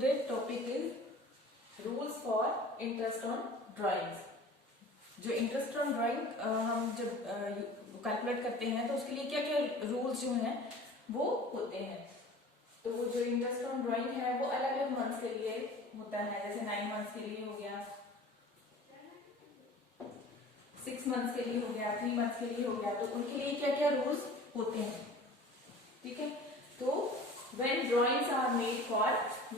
today's topic is rules for interest on drawings. जो interest on drawing हम जब calculate करते हैं तो उसके लिए क्या क्या रूल्स जो हैं वो होते हैं. तो वो जो इंटरेस्ट ऑन ड्राइंग है वो अलग अलग मंथ्स के लिए होता है. जैसे 9 मंथ्स के लिए हो गया, 6 मंथ्स के लिए हो गया, 3 मंथ्स के लिए हो गया. तो उनके लिए क्या क्या रूल्स होते हैं. ठीक है. तो when drawings are made for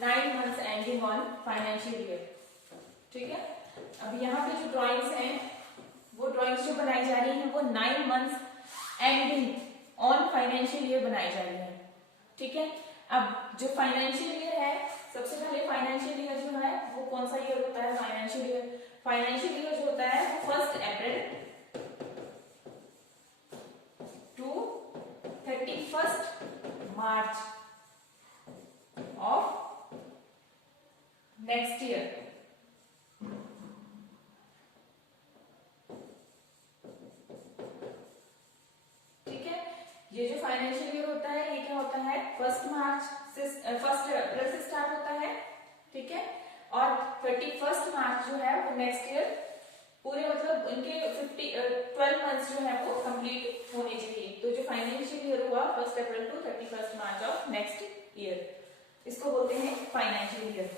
9 months ending on financial year. ठीक है. अब यहाँ पे जो ड्राइंग्स हैं वो ड्राइंग्स जो बनाई जा रही हैं वो 9 months ending on financial year बनाई जा रही हैं. ठीक है. अब जो फाइनेंशियल ईयर है, सबसे पहले फाइनेंशियल ईयर जो है वो कौन सा ईयर होता है. फाइनेंशियल ईयर जो होता है वो 1 April to 31 March of next year. ये जो फाइनेंशियल ईयर होता है ये क्या होता है 1 अप्रैल से स्टार्ट होता है. ठीक है. और 31 मार्च जो है वो नेक्स्ट ईयर पूरे मतलब उनके 12 मंथ्स जो है वो कंप्लीट होने चाहिए. तो जो फाइनेंशियल ईयर हुआ 1 April to 31 March of next year, इसको बोलते हैं फाइनेंशियल ईयर.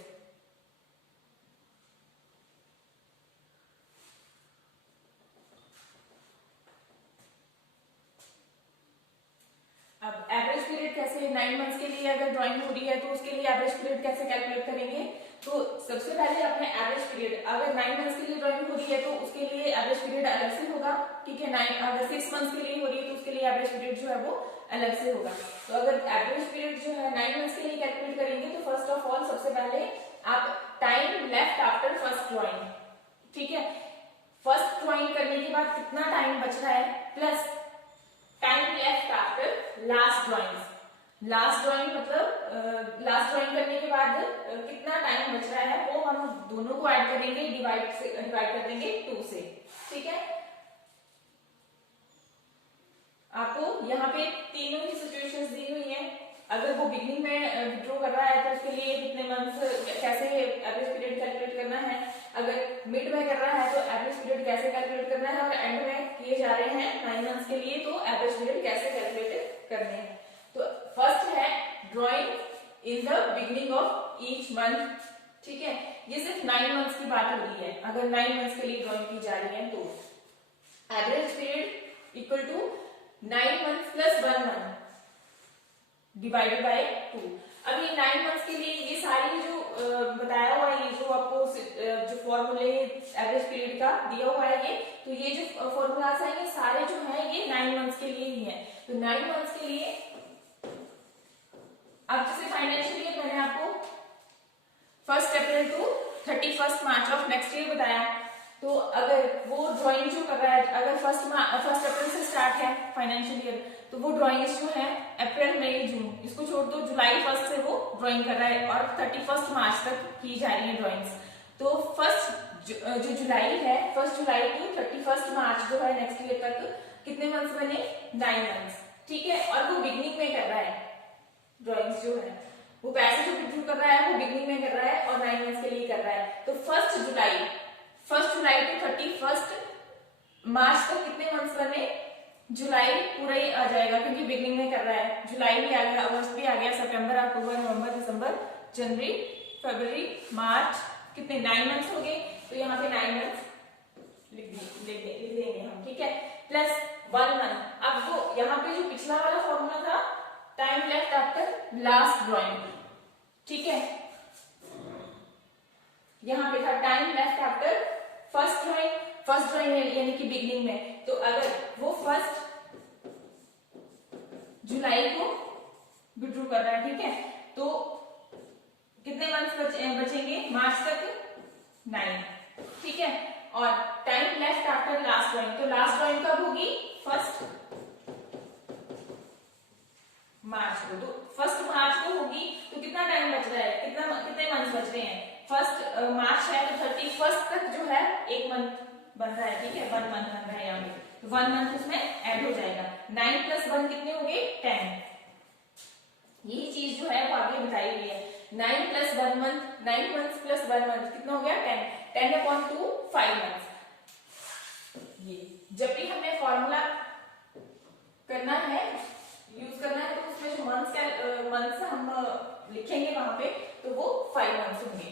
अब एवरेज पीरियड कैसे 9 मंथ्स के लिए अगर ड्राइंग हो रही है तो उसके लिए एवरेज पीरियड कैसे कैलकुलेट करेंगे. तो सबसे पहले अपने एवरेज पीरियड, अगर 9 मंथ्स के लिए ड्राइंग हो रही है तो उसके लिए एवरेज पीरियड अलग से होगा. ठीक है. 9 अगर 6 मंथ्स के लिए हो रही है तो उसके लिए एवरेज पीरियड जो है वो अलग से होगा. तो अगर एवरेज पीरियड जो है 9 मंथ्स के लिए कैलकुलेट करेंगे तो फर्स्ट ऑफ ऑल सबसे पहले आप time left after first drawing. ठीक है. फर्स्ट ड्राइंग करने के बाद कितना टाइम बच रहा है plus time left after last drawings. Last drawing मतलब लास्ट ड्राइंग करने के बाद कितना टाइम बच रहा है वो हम दोनों को ऐड करेंगे, डिवाइड कर देंगे 2 से. ठीक है. आपको यहाँ पे तीनों की सिचुएशंस दी हुई हैं. अगर वो बिगिनिंग में विड्रॉ कर रहा है तो उसके लिए कितने मंथ्स कैसे एवरेज पीरियड कैलकुलेट करना है. अगर मिड में कर रहा है तो एवरेज पीरियड कैसे कैलकुलेट करना है. और एंड में किए जा रहे हैं 9 मंथ्स के लिए तो एवरेज पीरियड कैसे कैलकुलेट करने हैं. तो फर्स्ट है drawing in the beginning of each month. ठीक है. ये सिर्फ 9 मंथ्स की बात हो रही है. अगर 9 मंथ्स के लिए ड्राइंग की जा रही है तो average period equal to 9 months plus 1 month divided by 2. अब ये 9 मंथ्स के लिए ये सारी जो बताया हुआ है, ये जो आपको जो फॉर्मूले एवरेज पीरियड का दिया हुआ है तो ये जो फॉर्मूलास है ये सारे जो है ये 9 मंथ्स के लिए ही है. तो 9 मंथ्स के लिए अब जैसे फाइनेंशियल ईयर मैंने आपको 1 April to 31 March of next year बताया. तो अगर वो ड्राइंग जो कर रहा है अगर 1 अप्रैल से स्टार्ट है फाइनेंशियल ईयर तो वो ड्राइंग्स जो है अप्रैल मई जून इसको छोड़ दो, जुलाई 1 से वो ड्राइंग कर रहा है और 31 मार्च तक की जा रही है ड्राइंग्स. तो जो जुलाई है 1 जुलाई टू 31 मार्च जो है नेक्स्ट ईयर तक कितने मंथ्स बने 9 मंथ्स. ठीक है. और वो बिगनिंग में कर रहा है ड्राइंग्स जो है वो पैसे जो विड्रॉ कर रहा है वो बिगनिंग में कर रहा है और 9 मंथ्स के लिए कर रहा है. तो 1 जुलाई टू 31 मार्च तक कितने मंथ्स बने. जुलाई पूरा ही आ जाएगा क्योंकि बिगनिंग में कर रहा है. जुलाई भी आ गया, अगस्त भी आ गया, सितंबर, अक्टूबर, नवंबर, दिसंबर, जनवरी, फरवरी, मार्च, कितने 9 मंथ्स हो गए. तो यहाँ पे 9 मंथ्स लिख देंगे हम. ठीक है. Plus 1 month. अब वो यहाँ पे जो पिछला वाला फॉर्मूला था time left after last drawing. ठीक है. यहाँ पे था time left after first drawing यानी कि बिगिनिंग में. तो अगर वो 1 जुलाई को विड्रॉ कर रहा है. ठीक है. तो कितने मंथ्स बचेंगे मार्च तक 9. ठीक है. और time left after last drawing. तो लास्ट ड्राइंग कब होगी 1 मार्च को. तो 1 मार्च को होगी. तो कितना टाइम बच रहा है, कितने मंथ्स बच रहे हैं. 1 मार्च है तो 31 तक जो है 1 मंथ बन रहा है. ठीक है. 1 मंथ बन रहा है यहाँ पे. 1 मंथ उसमें ऐड हो जाएगा. 9 + 1 कितने हो गए 10. यही चीज जो है वो आगे बताई हुई है. 9 plus 1 month, 9 months plus 1 month कितना हो गया 10, 10/2 5 मंथ्स। ये जब भी हमें फॉर्मूला करना है, यूज करना है, तो उसमें जो मंथ्स हम लिखेंगे वहां पे, तो वो 5 मंथ्स होंगे।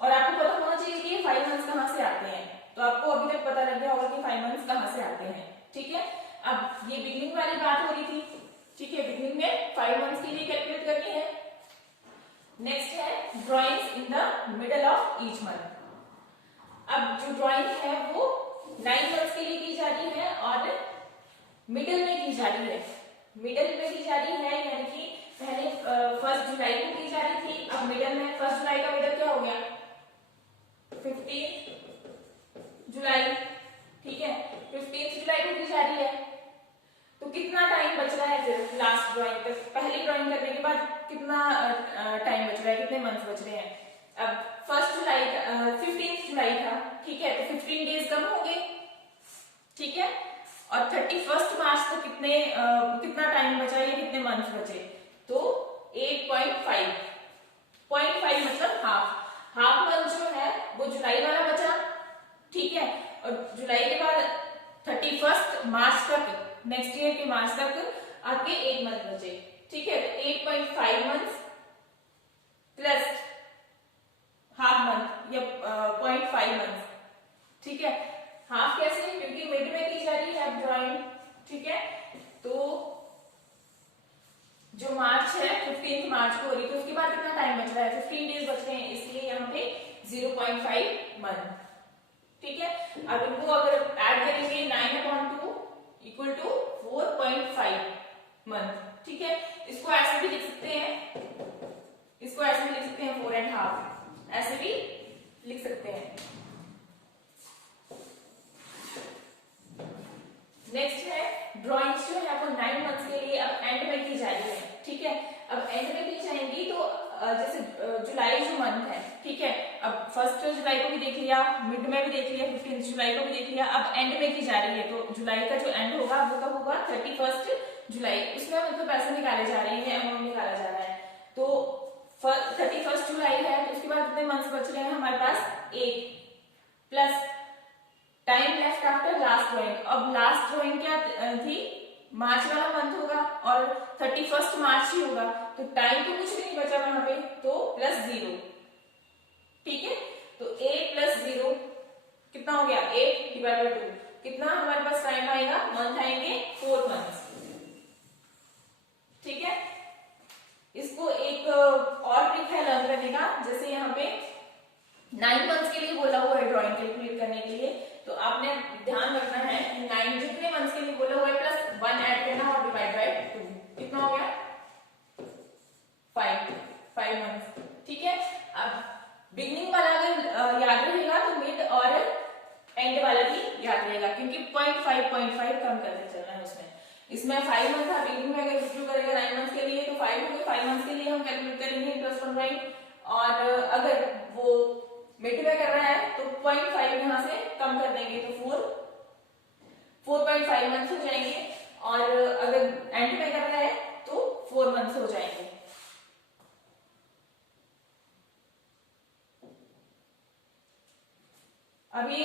और आपको पता होना चाहिए कि ये 5 मंथ्स कहाँ से आते हैं। तो आपको अभी तक पता लग गया होगा कि 5 मंथ्स कहाँ से आते हैं। ठीक है, अब ये बिगनिंग वाली बात हो रही थी। ठीक है, बिगनिंग में 5 मंथ्स के लिए कैलकुलेट करनी है। नेक्स्ट है drawings in the middle of each month. अब जो ड्राइंग है वो 9 मंथ्स के लिए की जा रही है और मिडल में की जा रही है। मिडल में की जा रही है यानी कि पहले 1 जुलाई को की जा रही थी, अब मिडल में 1 जुलाई का मिडल क्या हो गया 15 जुलाई। ठीक है, 15 जुलाई को की जा रही है, तो कितना टाइम बच रहा है फिर लास्ट ड्राइंग तक, पहली ड्राइंग करने के बाद कितना टाइम बच रहा है, कितने मंथ्स बच रहे हैं। अब 1 जुलाई 15 जुलाई था, ठीक है, तो 15 डेज कम हो गए। ठीक है, और 31 मार्च तक कितना टाइम बचा, ये कितने मंथ्स बचे, तो 8.5 मतलब हाफ मंथ जो है वो जुलाई वाला बचा। ठीक है, और जुलाई के बाद 31 मार्च तक, नेक्स्ट ईयर के मार्च तक आपके 8 मंथ बचे। ठीक है, तो 8.5 मंथ प्लस हाफ मंथ या 0.5 मंथ। ठीक है, हाफ कैसे, क्योंकि मिड में की जा रही है ड्राइंग। ठीक है, तो जो मार्च है 15 मार्च को हो रही, तो उसके बाद कितना टाइम बच रहा है, 15 डेज बच रहे हैं, इसलिए यहाँ पे 0.5 मंथ। ठीक है, अब इनको अगर ऐड करेंगे 9/2 इक्वल टू 4.5 मंथ। ठीक है, इसको ऐसे भी लिख सकते हैं, इसको ऐसे भी लिख सकते हैं 4.5, ऐसे भी लिख सकते हैं। नेक्स्ट है ड्राइंग्स जो है वो 9 मंथ्स के लिए अब एंड में की जा रही है। ठीक है, अब एंड में की जाएंगी, तो जैसे जुलाई जो मंथ है, ठीक है, अब 1 जुलाई को भी देख लिया, मिड में भी देख लिया, 15 जुलाई को भी देख लिया, अब एंड में की जा रही है, तो जुलाई का जो एंड होगा वो कब होगा 31 जुलाई। उसमें मतलब पैसे निकाले जा रहे हैं, अमाउंट निकाला जा रहा है, तो 31 जुलाई है, तो उसके बाद कितने मंथ्स बच रहे हैं हमारे पास 8 plus time left after last drawing. अब लास्ट ड्राइंग क्या थी, मार्च वाला मंथ होगा और 31 मार्च ही होगा, तो टाइम तो कुछ भी नहीं बचा वहां पे, तो प्लस 0। ठीक है, तो 8 प्लस 0 कितना हो गया 8/2, कितना हमारे पास टाइम आएगा, मंथ आएंगे 4 मंथ्स। ठीक है, इसको एक और ट्रिक है लर्न करने का, जैसे यहाँ पे 9 मंथ्स के लिए बोला हुआ है ड्राइंग कैलकुलेट करने के लिए, तो आपने ध्यान रखना है कि 9 जितने मंथ्स के लिए बोला हुआ है प्लस 1 ऐड करना और डिवाइड बाय 2, कितना हो गया 5 मंथ्स। ठीक है, अब बिगनिंग वाला अगर याद रहेगा तो मिड और एंड वाला भी याद रहेगा, क्योंकि 0.5 कम करके चलना है उसमें। इसमें 5 मंथ था, बिगनिंग में अगर शुरू करेगा 9 मंथ्स के लिए तो 5 हो गए, 5 मंथ्स के लिए हम कैलकुलेट करेंगे इंटरेस्ट ऑन ड्राइंग, और अगर वो मिड में कर रहा है तो 0.5 यहां से कम कर देंगे, तो 4.5 मंथ्स हो जाएंगे, और अगर एंड में कर रहा है तो 4 मंथ्स हो जाएंगे। अभी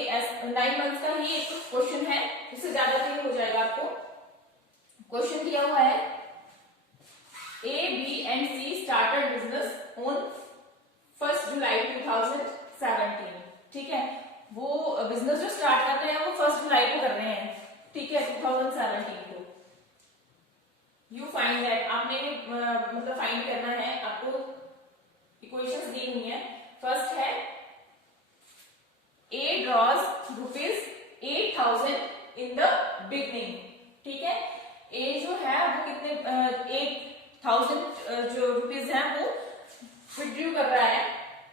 9 मंथ्स का ही एक क्वेश्चन है, इससे ज्यादा क्लियर हो जाएगा आपको। क्वेश्चन दिया हुआ है A, B and C started business on 1 जुलाई 2017। ठीक है, वो बिजनेस जो स्टार्ट कर रहे हैं वो 1 जुलाई को कर रहे हैं। ठीक है, 2017 को। यू फाइंड दैट, आपने मतलब फाइंड करना है, आपको इक्वेशंस दी हुई है। फर्स्ट है A draws ₹8,000 in the beginning। ठीक है, A जो है वो कितने 8,000 जो रुपीज है वो विड्रू कर रहा है।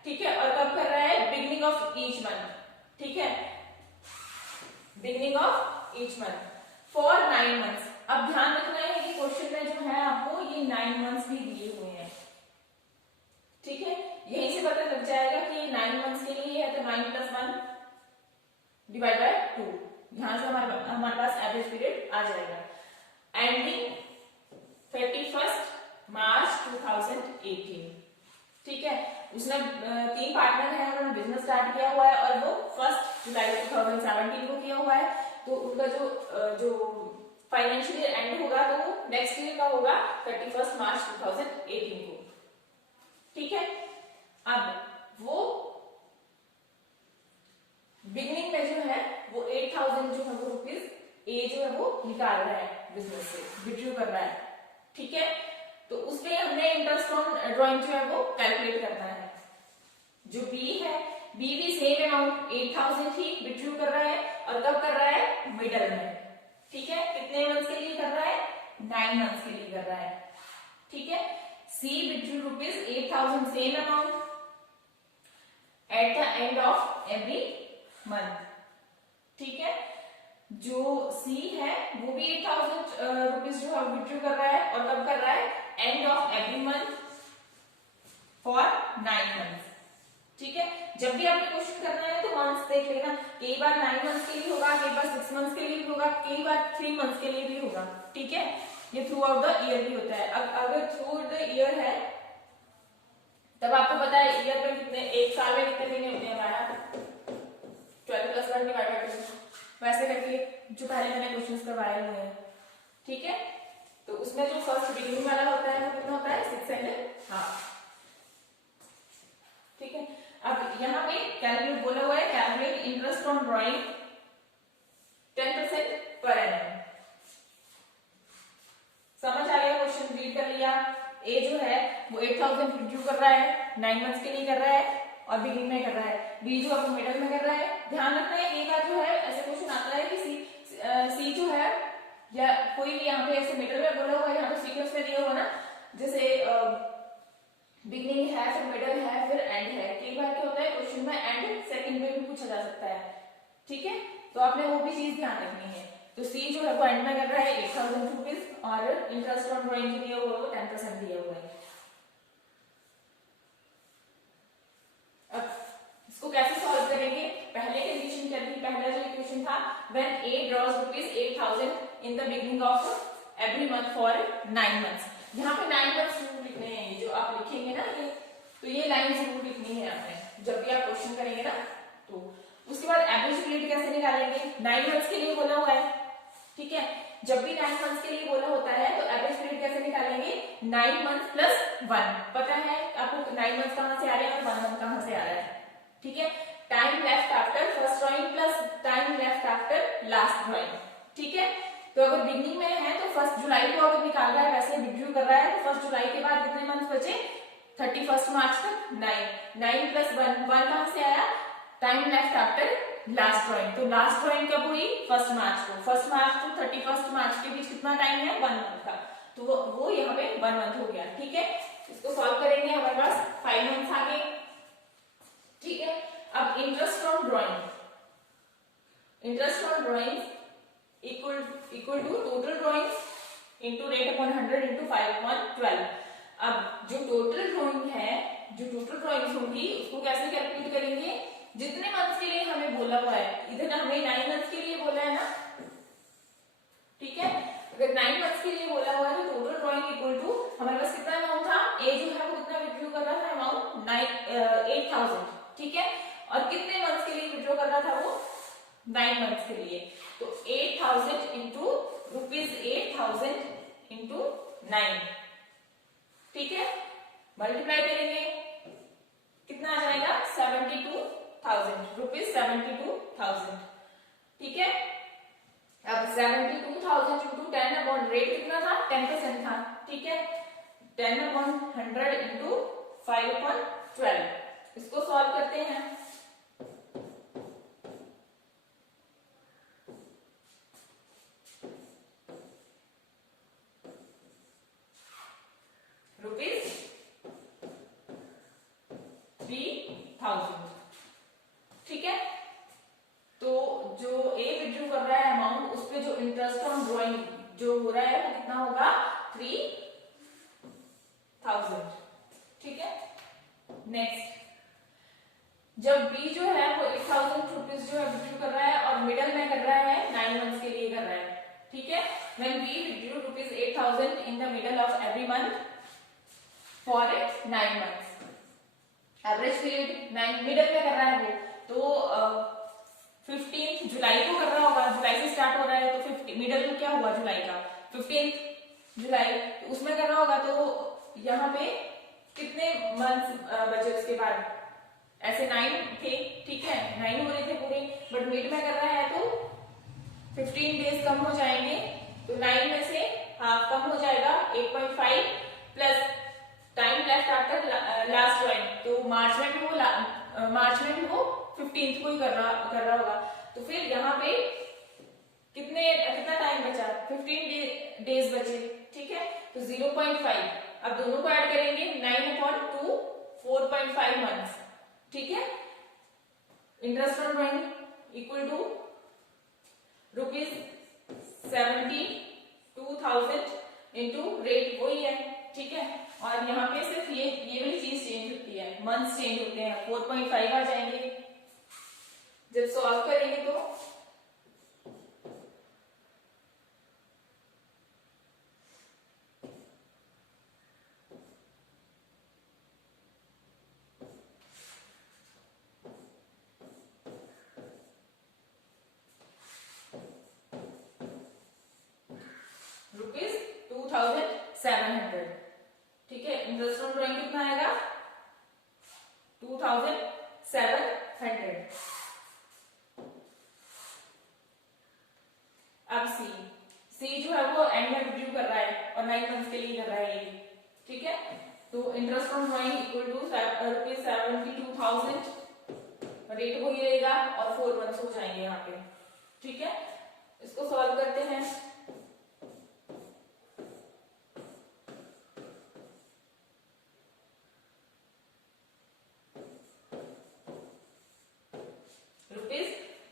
ठीक है, और कब कर रहा है, बिगिनिंग ऑफ ईच मंथ। ठीक है, beginning of each month for 9 months. अब ध्यान रखना है कि क्वेश्चन में जो है आपको ये 9 मंथ्स भी दिए हुए हैं। ठीक है, यहीं से पता लग जाएगा कि 9 मंथ्स के लिए है, तो 9 + 1 डिवाइड बाय 2, यहां से हमारे पास एवरेज पीरियड आ जाएगा। एंडिंग 31 मार्च 2018। ठीक है। उसने 3 पार्टनर है, उन्होंने बिजनेस स्टार्ट किया हुआ है और वो 1 जुलाई 2017 को किया हुआ है। तो उनका जो फाइनेंशियल ईयर एंड होगा तो वो नेक्स्ट ईयर का होगा 31 मार्च 2018 को। ठीक है। अब वो बिगनिंग में जो है वो 8000 जो है वो रुपीज ए जो है वो निकाल रहा है बिजनेस से, विड्रू कर रहा है। ठीक है। तो उसमें हमने इंटरेस्ट ऑन ड्राइंग जो है वो कैलकुलेट करना है। जो बी है, बी भी सेम अमाउंट 8000 ही विड्रू कर रहा है और कब कर रहा है, मिडल में। ठीक है। कितने मंथ्स के लिए कर रहा है, 9 मंथ्स के लिए कर रहा है। ठीक है। She withdrew rupees 8000 same amount at the end of every month. ठीक है। जो सी है वो भी 8000 रुपीज जो है विड्रू कर रहा है और कब कर रहा है, and of every month for 9 months. ठीक है। जब भी आपको क्वेश्चन करना है तो मंथ्स देख लेना, कई बार 9 मंथ्स के लिए होगा, कई बार 6 मंथ्स के लिए भी होगा, कई बार 3 मंथ्स के लिए भी होगा। ठीक है। ये थ्रू आउट द ईयर भी होता है। अब अगर थ्रू द ईयर है तब आपको पता है ईयर में कितने, एक साल में कितने महीने होते हैं हमारा, 12 + 1 डिवाइड बाय 2 वैसे करके जो पहले मैंने क्वेश्चंस करवाए हुए हैं। ठीक है। तो उसमें जो फर्स्ट बिगिनिंग वाला होता है वो कितना होता है, 6.5। ठीक है। अब यहाँ पे कैलकुलेट बोला हुआ है, calculate interest on drawing 10% per annum. समझ आ गया, क्वेश्चन रीड कर लिया। ए जो है वो 8000 विड्रू कर रहा है, 9 मंथ्स के लिए कर रहा है और बिगिनिंग में कर रहा है। बी जो है मिडल में कर रहा है। ध्यान रखना है ए का जो है ऐसे क्वेश्चन आता है कि सी जो है या कोई भी यहाँ पे ऐसे मिडल में बोला हुआ है, यहाँ पे सीक्वेंस में दिया हुआ ना, जैसे बिगिनिंग है, फिर मिडल है, फिर एंड है। कई बार क्या होता है क्वेश्चन में एंड सेकंड में भी पूछा जा सकता है। ठीक है। तो आपने वो भी चीज ध्यान रखनी है। तो सी जो है वो एंड में कर रहा है 8000 रुपीज और इंटरेस्ट ऑन ड्राइंग दिया हुआ है 10% दिया हुआ है। अब इसको कैसे सॉल्व करेंगे, पहले कंडीशन क्या थी, पहला जो इक्वेशन था, when A draws rupees 8000 in the beginning of every month for 9 months. यहाँ पे 9 मंथ्स जरूर लिखने हैं, ये जो आप लिखेंगे ना ये, तो ये लाइन जरूर लिखनी है आपने जब भी आप क्वेश्चन करेंगे ना। तो उसके बाद एवरेज पीरियड कैसे निकालेंगे, 9 मंथ्स के लिए बोला हुआ है। ठीक है। जब भी 9 मंथ्स के लिए बोला होता है तो एवरेज पीरियड कैसे निकालेंगे, 9 मंथ प्लस 1। पता है आपको 9 मंथ्स कहां से आ रहे हैं और 1 मंथ कहां से आ रहा है। ठीक है। Time left after first drawing plus time left after last drawing. ठीक है। तो अगर बिगनिंग में है तो 1 जुलाई को अगर निकाल रहा है, वैसे विड्रू कर रहा है, तो 1 जुलाई के बाद कितने मंथ बचे, 31 मार्च तक 9 प्लस 1 कहां से आया, time left after last drawing. तो लास्ट ड्राइंग कब हुई, 1 मार्च को। 1 मार्च टू 31 मार्च के बीच कितना टाइम है, 1 मंथ का। तो वो यहाँ पे 1 मंथ हो गया। ठीक है। इसको सॉल्व करेंगे, हमारे पास 5 मंथ्स आ गए। ठीक है। अब interest on drawing, interest on drawing equal to total drawing into rate upon 100 into 5/12। अब जो टोटल ड्राइंग है, जो टोटल ड्राइंग होगी उसको कैसे कैलकुलेट करेंगे, जितने मंथ्स के लिए हमें बोला हुआ है, इधर हमें 9 मंथ्स के लिए बोला है ना। ठीक है। अगर 9 मंथ्स के लिए बोला हुआ है तो टोटल ड्राइंग इक्वल टू हमारे पास कितना अमाउंट था, ए जो है वो कितना विड्रू कर रहा था, अमाउंट 8000। ठीक है। और कितने मंथ्स के लिए विड्रॉ कर रहा था वो, 9 मंथ्स के लिए। तो 8000 इंटू रुपीज 8000 इंटू 9। ठीक है। मल्टीप्लाई करेंगे कितना आ जाएगा, 72,000 रुपीज, 72,000। ठीक है। अब 72,000 इंटू 10 अपॉन रेट कितना था, 10% था। ठीक है। 10/100 इंटू 5/12। इसको सॉल्व करते हैं। रुपीज 3000। ठीक है। तो जो ए विड्रू कर रहा है अमाउंट, उस पे जो इंटरेस्ट ऑन ड्राइंग जो हो रहा है वो कितना होगा, 3000। ठीक है। नेक्स्ट, जब बी जो है वो 8000 रुपीज जो है विड्रू कर रहा है और मिडल में कर रहा है, 9 मंथ्स के लिए कर रहा है। ठीक है। When be withdrew rupees 8000 in the middle of every month for 9 months. Average period 9 middle में कर रहा है वो, तो 15 जुलाई को कर रहा होगा, जुलाई से स्टार्ट हो रहा है तो 50 मिडल में क्या हुआ जुलाई का 15 जुलाई, तो उसमें कर रहा होगा। तो यहाँ पे कितने मंथ्स बचे उसके बाद, ऐसे 9 थे, ठीक है 9 हो रहे थे पूरे, बट मिड में कर रहा है तो 15 डेज कम हो जाएंगे, तो 9 में से हाफ कम हो जाएगा 8.5 plus time left after last join, तो मार्च में भी वो 15th को ही कर रहा होगा। तो फिर यहाँ पे कितना टाइम बचा, 15 डेज बचे, ठीक है, तो 0.5, अब दोनों को ऐड करेंगे 9/2 4.5 मंथ्स, ठीक है। Interest on drawing equal to ₹72,000 into rate वही है, ठीक है। और यहाँ पे सिर्फ ये वाली चीज चेंज होती है, मंथ्स चेंज होते हैं, 4.5 आ जाएंगे जब सॉल्व करेंगे तो। ₹2,700, ठीक है। इंटरेस्ट ऑन ड्राइंग कितना आएगा 2,700। अब सी जो है वो एंड में रिव्यू कर रहा है और 9 मंथ्स के लिए कर रहा है ये, ठीक है। तो interest on drawing equal to ₹72,000, rate वही रहेगा और 4 मंथ्स हो जाएंगे यहाँ पे, ठीक है। इसको सॉल्व करते हैं।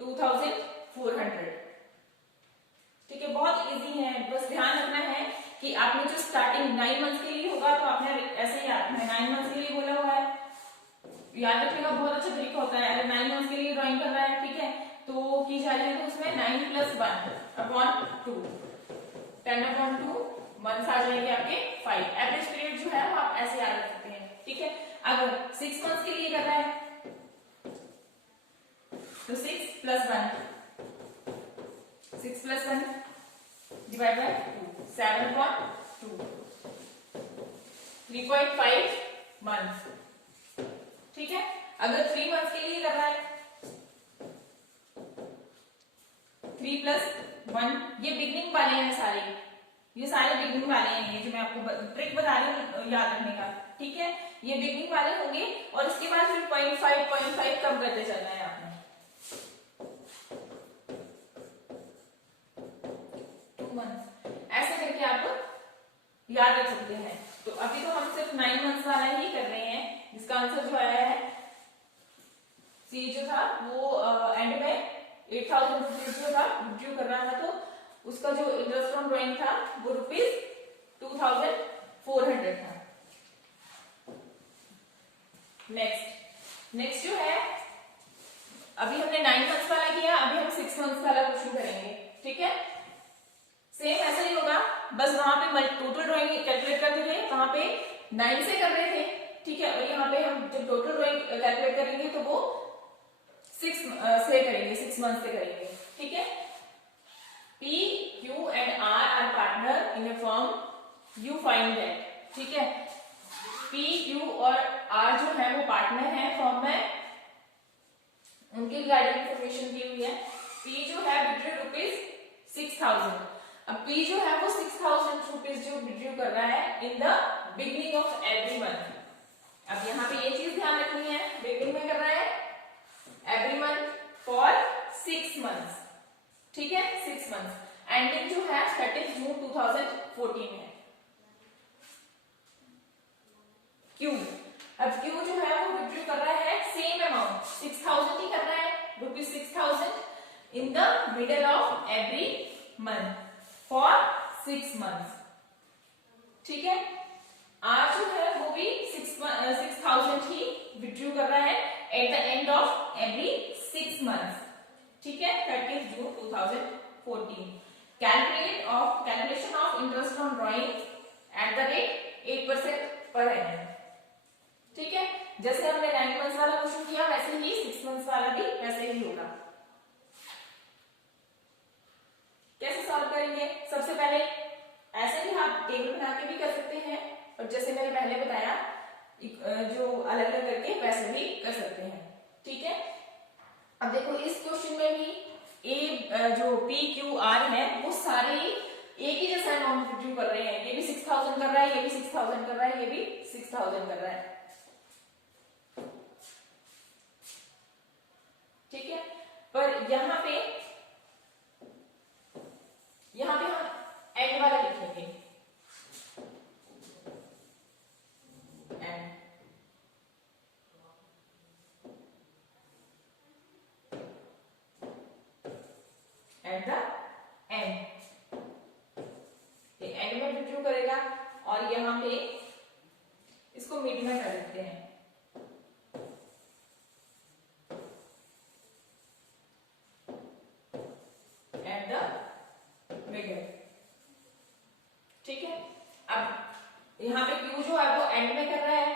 ₹2,400, ठीक है, बहुत इजी है। बस ध्यान रखना है कि आपने जो स्टार्टिंग 9 मंथ्स के लिए होगा तो आपने ऐसे ही याद, 9 मंथ्स के लिए बोला हुआ है, याद रखने का बहुत अच्छा तरीका होता है। अगर 9 मंथ्स के लिए ड्राइंग कर रहा है, ठीक है, तो की जा रही है तो उसमें 9 + 1/2 10/2 मंथ्स आ जाएंगे आपके 5। एवरेज पीरियड जो है वो आप ऐसे याद रख सकते हैं, ठीक है। अगर 6 मंथ्स के लिए कर रहा है तो 6 + 1 डिवाइड बाय 2 7/2 3.5 मंथ्स, ठीक है। अगर 3 मंथ्स के लिए कर रहा है 3 + 1, ये बिगनिंग वाले हैं सारे, ये सारे बिगनिंग वाले हैं, ये जो मैं आपको ट्रिक बता रही हूँ याद रखने का, ठीक है, ये बिगनिंग वाले होंगे। और इसके बाद फिर 0.5 कम करते चलना है आपने, 2 मंथ्स ऐसे करके आप याद रख सकते हैं। तो अभी तो हम सिर्फ 9 मंथ्स वाला ही कर रहे हैं, जिसका आंसर जो आया है सी जो था वो एंड में 8,000 रुपीज जो था ड्यू कर रहा था, तो उसका जो इंटरेस्ट ऑन ड्राइंग था वो ₹2,400 था। नेक्स्ट जो है, अभी हमने 9 मंथ्स वाला किया, अभी हम 6 मंथ्स वाला क्वेश्चन करेंगे, ठीक है। सेम ऐसा ही होगा, बस वहां पे टोटल ड्राइंग कैलकुलेट करते थे, वहां पे 9 से कर रहे थे, ठीक है, और यहाँ पे हम जब टोटल ड्राइंग कैलकुलेट करेंगे तो वो 6 से करेंगे, 6 मंथ से करेंगे, ठीक है। P, Q and R are partner in a firm, you find that, ठीक है। P, Q और R जो है वो पार्टनर है फर्म में, उनके रिगार्डिंग इंफॉर्मेशन दी हुई है। P जो है विड्रॉ ₹6,000, अब P जो है वो 6,000 रुपीज जो विड्रॉ कर रहा है in the beginning of every month. अब यहाँ पे ये चीज ध्यान रखनी है, बिगनिंग में कर रहा है एवरी मंथ फॉर 6 मंथ्स, ठीक है, 6 मंथ्स। एंडिंग जो है 30 जून 2014 है। Q, अब Q जो है वो विड्रॉ कर रहा है सेम अमाउंट 6,000 ही कर रहा है, ₹6,000 इन the middle of every month for 6 months, ठीक है। R जो है वो भी 6,000 ही विड्रॉ कर रहा है eight the end of every 6 months, ठीक है, 30 जून 2014। Calculation of interest on drawing eight the rate 8% per annum, ठीक है, जैसे हमने 9 मंथ्स वाला क्वेश्चन किया वैसे ही 6 मंथ्स वाला भी वैसे ही होगा। कैसे सॉल्व करेंगे? सबसे पहले ऐसे ही आप टेबल बना के भी कर सकते हैं, और जैसे मैंने पहले बताया जो अलग अलग करके वैसे भी कर सकते हैं। ठीक है, अब देखो इस क्वेश्चन में भी जो पी क्यू आर है वो सारे एक ही जैसा अमाउंट विड्रू कर रहे हैं। ये भी 6000 कर रहा है, ये भी 6000 कर रहा है, ये भी 6000 कर रहा है। ठीक है, पर यहाँ पे हम एंड वाला लिखेंगे, एंड एट द एंड, ये एंड में विड्रू करेगा, और यहाँ पे इसको मिड में कर देते हैं। Eight the middle. ठीक है, अब यहाँ पे क्यू जो है वो एंड में कर रहा है।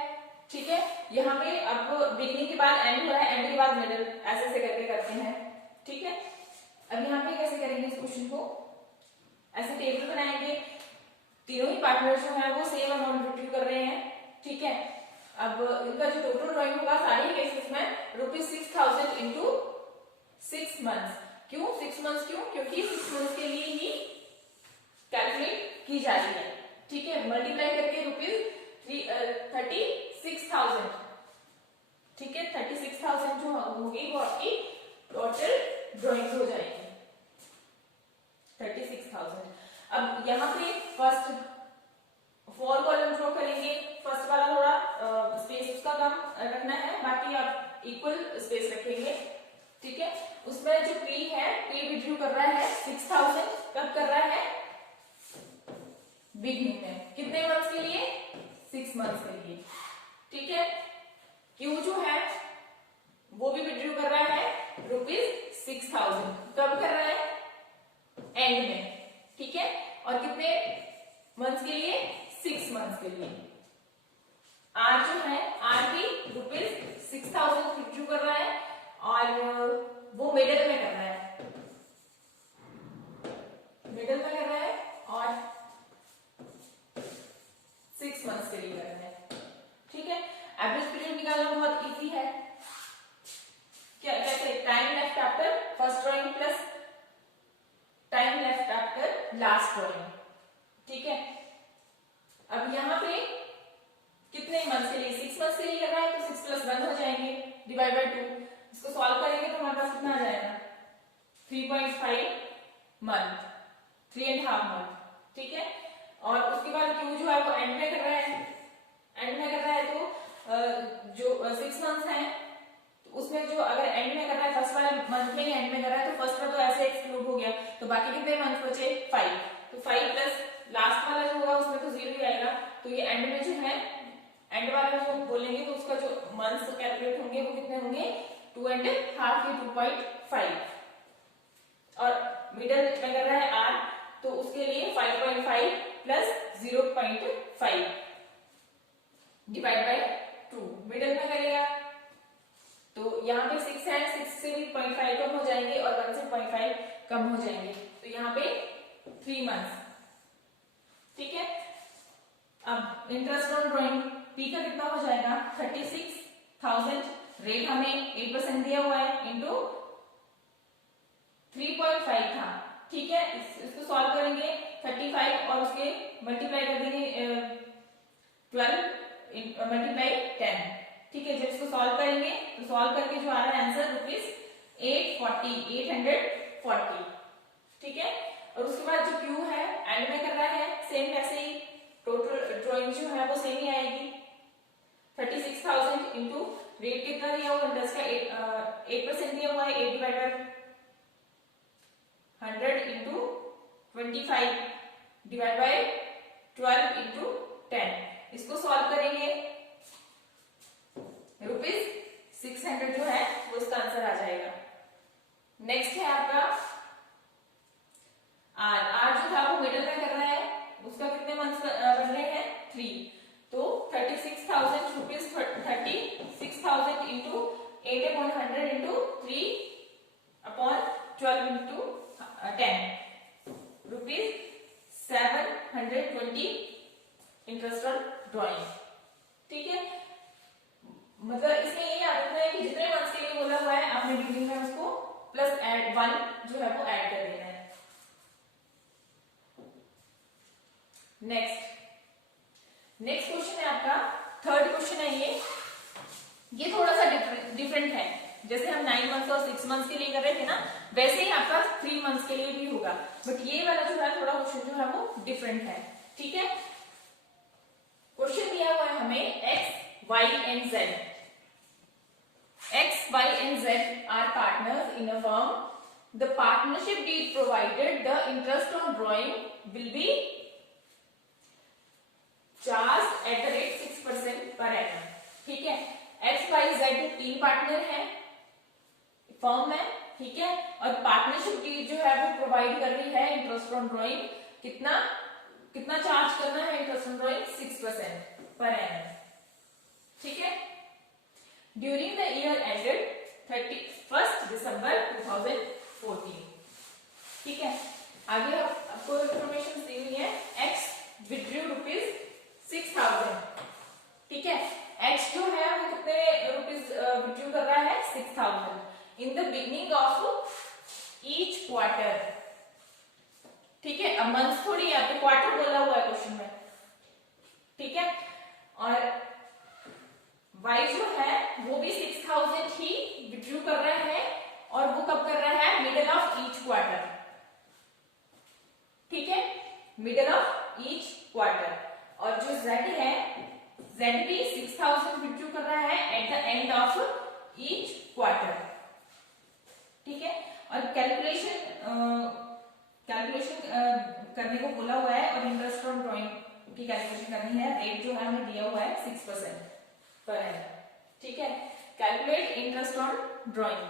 ठीक है, यहाँ पे अब बिगिनिंग के बाद एंड हो रहा है, एंड के बाद मिडल, ऐसे ऐसे करके करते हैं। ठीक है, अब यहाँ पे कैसे करेंगे इस क्वेश्चन को? ऐसे टेबल बनाएंगे, तीनों ही पार्टनर जो है वो सेम अमाउंट विड्रू कर रहे हैं। ठीक है, अब इनका जो टोटल ड्रॉइंग होगा सारे केसेस में ₹6000 इंटू 6 मंथ्स। क्यों 6 मंथ्स? क्योंकि 6 मंथ्स के लिए ही कैलकुलेट की जा रही है। ठीक है, मल्टीप्लाई करके ₹36,000। ठीक है, 36,000 जो होगी वो आपकी टोटल ड्रॉइंग हो जाएगी 36,000। अब यहाँ पे फर्स्ट 4 कॉलम ड्रॉ करेंगे। फर्स्ट वाला थोड़ा स्पेस उसका कम रखना है, बाकी आप इक्वल स्पेस रखेंगे। ठीक है, उसमें जो पी है, पी विड्रू कर रहा है 6000। कब कर रहा है? बिगनिंग में। कितने मंथ्स के लिए? 6 मंथ्स के लिए। ठीक है, क्यू जो है वो भी विड्रू कर रहा है ₹6000। कब कर रहा है? एंड में। ठीक है, और कितने मंथ्स के लिए? 6 मंथ्स के लिए। आर जो है, आर भी ₹6000 विड्रू कर रहा है, और वो मिडल में कर रहा है, मिडल में कर रहा है, और 6 मंथ्स के लिए कर रहा है। ठीक है, एवरेज पीरियड निकालना बहुत इजी है। क्या कैसे? Time left after first drawing plus time left after last drawing. ठीक है, अब यहाँ पे कितने मंथ्स के लिए? 6 मंथ्स के लिए कर रहा है, तो 6 + 1 हो जाएंगे, डिवाइड बाय 2। इसको सॉल्व करेंगे तो हमारे पास कितना आ जाएगा? 3.5 मंथ, 3.5 मंथ। ठीक है, और उसके बाद क्यू जो है वो एंड में कर रहा है, एंड में कर रहा है, तो जो 6 मंथ्स हैं तो उसमें जो अगर एंड में कर रहा है, फर्स्ट वाले मंथ में ही एंड में कर रहा है, तो फर्स्ट में तो ऐसे एक्सक्लूड हो गया, तो बाकी कितने मंथ बचे? 5। तो 5 प्लस लास्ट वाला जो होगा उसमें तो 0 ही आएगा, तो ये एंड में जो है, एंड वाला जो बोलेंगे तो उसका जो मंथ्स कैलकुलेट होंगे वो कितने होंगे? 2.5 या 2.5। और मिडल में कर रहा है आर, तो उसके लिए 5.5 प्लस 0.5 डिवाइड बाय 2। मिडल में करेगा तो यहाँ पे 6 है, 6 से भी 0.5 कम हो जाएंगे, और 1 से 0.5 कम हो जाएंगे, तो यहाँ पे 3 मंथ्स। ठीक है, अब इंटरेस्ट ऑन ड्रॉइंग पी का कितना हो जाएगा? 36,000। रेट हमें 8% दिया हुआ है, इंटू 3.5 था। ठीक है, इसको सॉल्व करेंगे, 35 और उसके मल्टीप्लाई कर देंगे 12 मल्टीप्लाई 10। ठीक है, जब इसको सॉल्व करेंगे तो सॉल्व करके जो आ रहा है आंसर ₹840। ठीक है, और उसके बाद जो क्यू है एंड में कर रहा है, सेम वैसे ही टोटल ड्रॉइंग जो है वो सेम ही आएगी। 36,000 इंटू रेट कितना दिया हुआ? इंटरेस्ट का 8% दिया हुआ है, 8 divide by 100 into 25 divide by 12 into 10। इसको सॉल्व करेंगे, ₹600 जो है वो इसका आंसर आ जाएगा। नेक्स्ट है आपका आर। आर जो था वो मिडल में कर रहा है, उसका कितने मंथ्स बन रहे हैं? 3। तो 36,000 ₹30 की इंटरेस्ट ऑन ड्राइंग। ठीक है, मतलब इसमें ये याद रखना है कि जितने मंथ्स के लिए बोला हुआ है आपने बिगिनिंग में उसको प्लस ऐड 1 जो है वो ऐड कर देना है। नेक्स्ट क्वेश्चन है आपका थर्ड क्वेश्चन है ये थोड़ा सा डिफरेंट है। जैसे हम 9 मंथ्स और 6 मंथ्स के लिए कर रहे थे ना, वैसे ही आपका 3 मंथ्स के लिए भी होगा, बट ये वाला जो है थोड़ा क्वेश्चन जो है वो डिफरेंट है। ठीक है, क्वेश्चन दिया हुआ है हमें x, y and z। x, y and z are partners in a firm. The partnership deed provided the interest on drawing will be charged at the rate 6% per annum। ठीक है, x, y, z 3 partner हैं firm में। ठीक है, और partnership deed जो है वो प्रोवाइड कर रही है इंटरेस्ट ऑन ड्राइंग। कितना चार्ज करना है interest on drawing? 6% per annum. ठीक है, ड्यूरिंग द ईयर एंडेड 31 दिसंबर 2014। ठीक है, आगे आपको इंफॉर्मेशन दी हुई है। X withdrew ₹6000। ठीक है, एक्स जो है वो कितने रुपीज विड्रू कर रहा है? 6000 in the beginning of each quarter. ठीक है, अब मंथ थोड़ी है, तो क्वार्टर बोला हुआ है क्वेश्चन में। ठीक है, और y जो है वो भी 6000 ही विड्रू कर रहा है, और वो कब कर रहा है? Middle of each quarter. ठीक है, मिडल ऑफ ईच क्वार्टर। और जो z है, z भी 6000 विड्रू कर रहा है eight the end of each quarter. ठीक है, और कैलकुलेशन करने को बोला हुआ है, और इंटरेस्ट ऑन ड्राइंग की कैलकुलेशन करनी है। रेट जो है हमें दिया हुआ है 6% पर एनम। ठीक है, कैलकुलेट इंटरेस्ट ऑन ड्राइंग।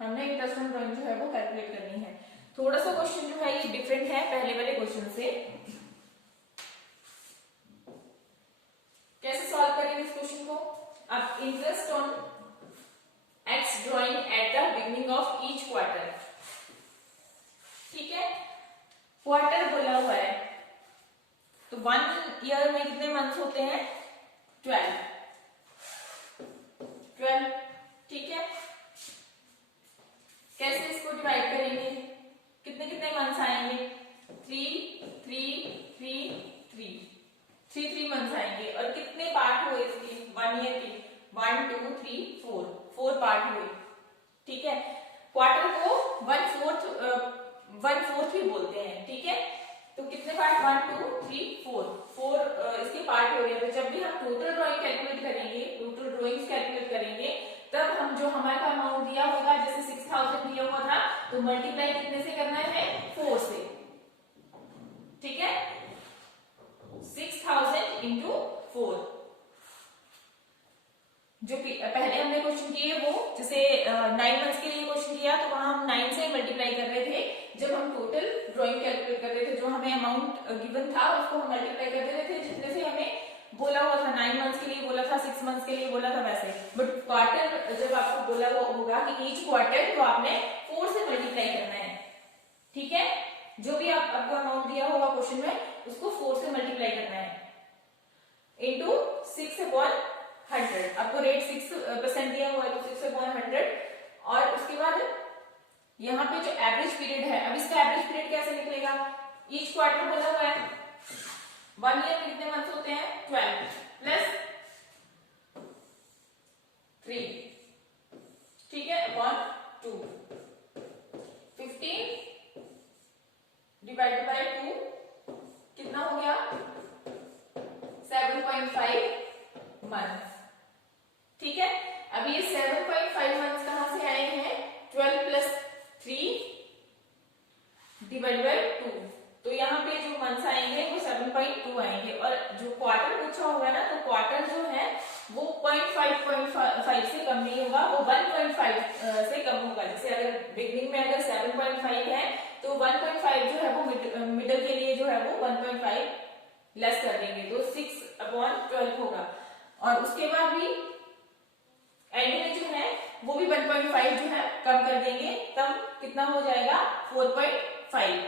हमने इंटरेस्ट ऑन ड्राइंग जो है वो कैलकुलेट करनी है। थोड़ा सा क्वेश्चन जो है ये डिफरेंट है पहले वाले क्वेश्चन से। कैसे सॉल्व करेंगे इस क्वेश्चन को? अब interest on x drawing eight the beginning of each quarter. ठीक है, क्वार्टर बोला हुआ है, तो 1 ईयर में कितने मंथ्स होते हैं? 12। ठीक है, कैसे इसको डिवाइड करेंगे? कितने कितने मंथ्स आएंगे? 3 मंथ्स आएंगे। और कितने पार्ट हुए इसके 1 ईयर के? 1 2 3 4 पार्ट हुए। ठीक है, क्वार्टर को 1/4 भी बोलते हैं। ठीक है, तो कितने पार्ट? 1 2 3 4 इसके पार्ट हो गए। तो जब भी हम टोटल ड्राइंग कैलकुलेट करेंगे, टोटल ड्राइंग्स कैलकुलेट करेंगे, तब हम जो हमारे पास अमाउंट दिया होगा, जैसे 6000 दिया हुआ था, तो मल्टीप्लाई कितने से करना है? 4 से। ठीक है, 6000 इंटू 4। जो पहले हमने क्वेश्चन किए वो जैसे 9 मंथ्स के लिए क्वेश्चन किया, तो वहां हम 9 से मल्टीप्लाई कर रहे थे। जब हम टोटल ड्राइंग कैलकुलेट कर रहे थे, जो हमें अमाउंट गिवन था उसको हम मल्टीप्लाई कर रहे थे जितने से हमें बोला हुआ था। 9 मंथ्स के लिए बोला था, 6 मंथ्स के लिए बोला था, वैसे। बट क्वार्टर जब आपको बोला होगा कि ईच क्वार्टर, तो आपने 4 से मल्टीप्लाई करना है। ठीक है, जो भी आपको अमाउंट दिया होगा क्वेश्चन में, उसको 4 से मल्टीप्लाई करना है इंटू 6/100। आपको रेट 6% दिया हुआ है, तो 6/100। और उसके बाद यहाँ पे जो एवरेज पीरियड है, अब इसका एवरेज पीरियड कैसे निकलेगा? ईच क्वार्टर बोला हुआ है, 1 ईयर में कितने मंथ्स होते हैं? 12 प्लस 3। ठीक है, अपॉन 2। 15 डिवाइडेड बाय 2 कितना हो गया? 7.5 मंथ। ठीक है, अब ये 7.5 मंथ्स कहां से आए हैं? 12 प्लस 3 डिवाइड बाय 2। तो यहाँ पे जो मंथ्स आएंगे वो 7.2 आएंगे। और जो क्वार्टर पूछा होगा ना, तो क्वार्टर जो है वो 0.5 से कम नहीं होगा, वो 1.5 से कम होगा। जैसे अगर बिगनिंग में अगर 7.5 है, तो 1.5 जो है वो मिडल के लिए जो है वो 1.5 लेस कर देंगे, तो 6/12 होगा। और उसके बाद भी एंड में जो है वो भी 1.5 जो है कम कर देंगे, तब कितना हो जाएगा? 4.5।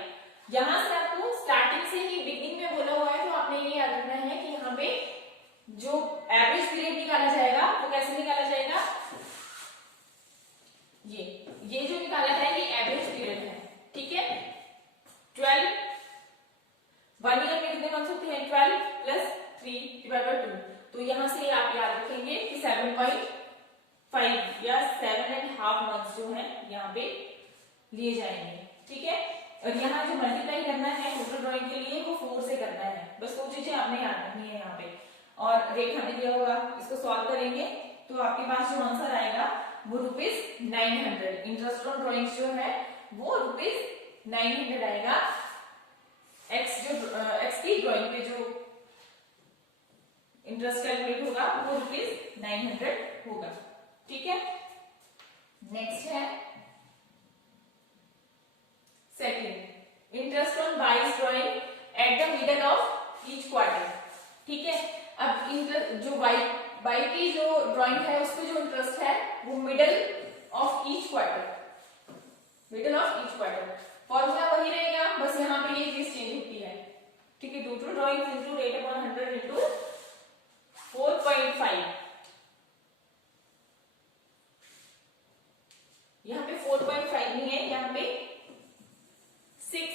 यहां से आपको स्टार्टिंग से ही बिगनिंग में यहाँ पे जो एवरेज पीरियड निकाला जाएगा वो कैसे निकाला जाएगा, ये जो निकाला है ये एवरेज पीरियड है, ठीक है। 12 1 ईयर में कितने मंथ्स होते हैं, 12 प्लस 3 डिवाइड बाय 2। तो यहां से आप याद रखेंगे कि 7.5 या 7.5 मंथ्स जो है यहाँ पे लिए जाएंगे, ठीक है। और यहाँ जो मल्टीप्लाई करना है टोटल ड्राइंग के लिए वो 4 से करना है, बस वो चीजें आपने याद रखनी है यहाँ पे। और रेट हमें दिया होगा, इसको सॉल्व करेंगे तो आपके पास जो आंसर आएगा वो ₹900। इंटरेस्ट ऑन ड्राइंग्स जो है वो ₹900 आएगा। एक्स की ड्राइंग पे जो इंटरेस्ट कैलकुलेट होगा वो ₹900 होगा, ठीक है। नेक्स्ट है सेकंड, इंटरेस्ट ऑन बाइस drawing eight the middle of each quarter, ठीक है। अब जो बाई की जो ड्राइंग है उसमें जो इंटरेस्ट है वो middle of each quarter, formula वही रहेगा, बस यहाँ पे ये चीज चेंज होती है, ठीक है। Total drawing into rate upon 100 into 4.5, यहाँ पे 4.5 नहीं है, यहाँ पे 6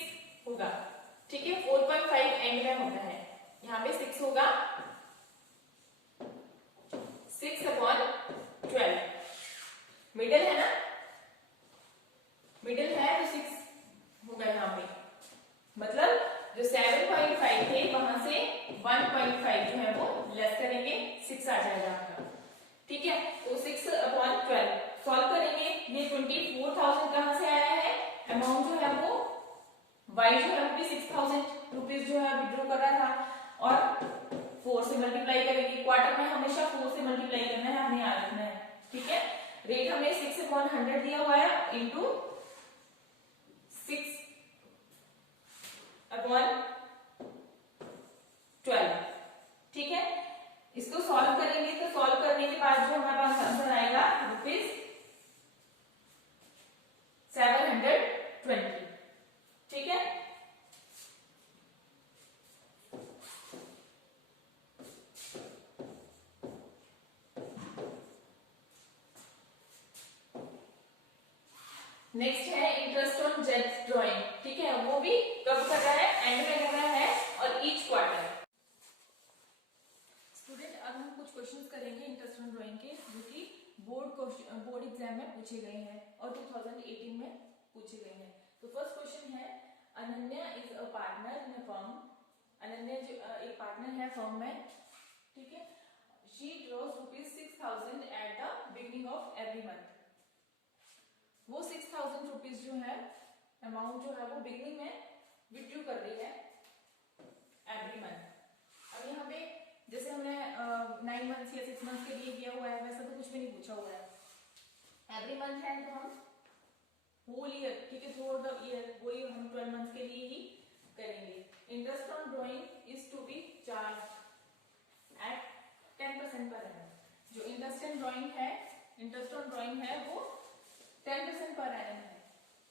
होगा, ठीक है। 4.5 एंड में होता है, यहाँ पे 6 होगा, 6/12 मिडल है ना, मिडल है तो 6 होगा यहाँ पे, मतलब जो 7.5 थे वहां से 1.5 जो है वो लेस करेंगे, 6 आ जाएगा आपका, ठीक है। तो 6/12 सॉल्व करेंगे, ये 24,000 कहां से आया है, अमाउंट जो है वो वाई जो है 6,000 रुपीज जो है विड्रॉ कर रहा था, और 4 से मल्टीप्लाई करेंगे, क्वार्टर में हमेशा 4 से मल्टीप्लाई करना है, हमें याद रखना है, ठीक है। रेट हमें 6/100 दिया हुआ है इंटू 6/12, ठीक है। इसको सॉल्व करेंगे तो सॉल्व करने के बाद जो हमारे पास आंसर आएगा ₹720, ठीक है। नेक्स्ट है इंटरेस्ट ऑन जेट ड्राइंग, ठीक है। वो भी कब कर रहा है, एंड में कर रहा है, और ईच क्वार्टर। स्टूडेंट अब हम कुछ क्वेश्चंस करेंगे इंटरेस्ट ऑन ड्राइंग के, जो कि बोर्ड एग्जाम में पूछे गए हैं और 2018 में पूछे गए हैं। तो फर्स्ट क्वेश्चन है, Ananya is a partner in a firm, Ananya जो एक पार्टनर है फर्म में, ठीक है। She draws ₹6,000 at the beginning of every month, वो 6,000 रुपीज जो है अमाउंट जो है वो बिगनिंग में विड्रॉ कर रही है एवरी मंथ। अब यहाँ पे जैसे हमने 9 मंथ्स या 6 मंथ्स के लिए किया हुआ है, वैसा तो कुछ भी नहीं पूछा हुआ है। एवरी मंथ है तो हम होल ईयर, ठीक है, थ्रू आउट द ईयर वही हम 12 मंथ्स के लिए ही करेंगे। Interest on drawing is to be charge at 10% per annum. जो इंटरेस्ट ऑन ड्राइंग है वो 10% पर एनम है,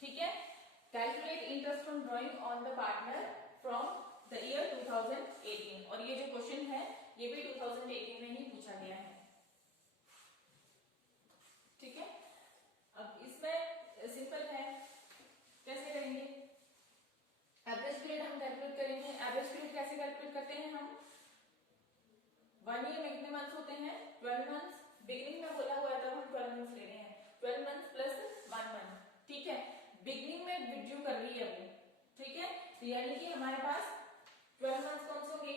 ठीक है। Calculate interest on drawing on the partner from the year 2018, और ये जो क्वेश्चन है ये भी 2018 में ही पूछा गया है, ठीक है। अब इसमें सिंपल है, कैसे करेंगे, एवरेज पीरियड हम कैलकुलेट करेंगे। एवरेज पीरियड कैसे कैलकुलेट करते हैं हम, 1 ईयर में कितने मंथ्स होते हैं, 12 मंथ्स। बिगिनिंग में बोला हुआ है तो हम 12 मंथ्स ले रहे हैं, 12 मंथ्स प्लस 1 मंथ, ठीक है। बिगिनिंग में विड्रॉ कर रही है वो, ठीक है। तो यानी कि हमारे पास 12 मंथ्स कौन से होंगे,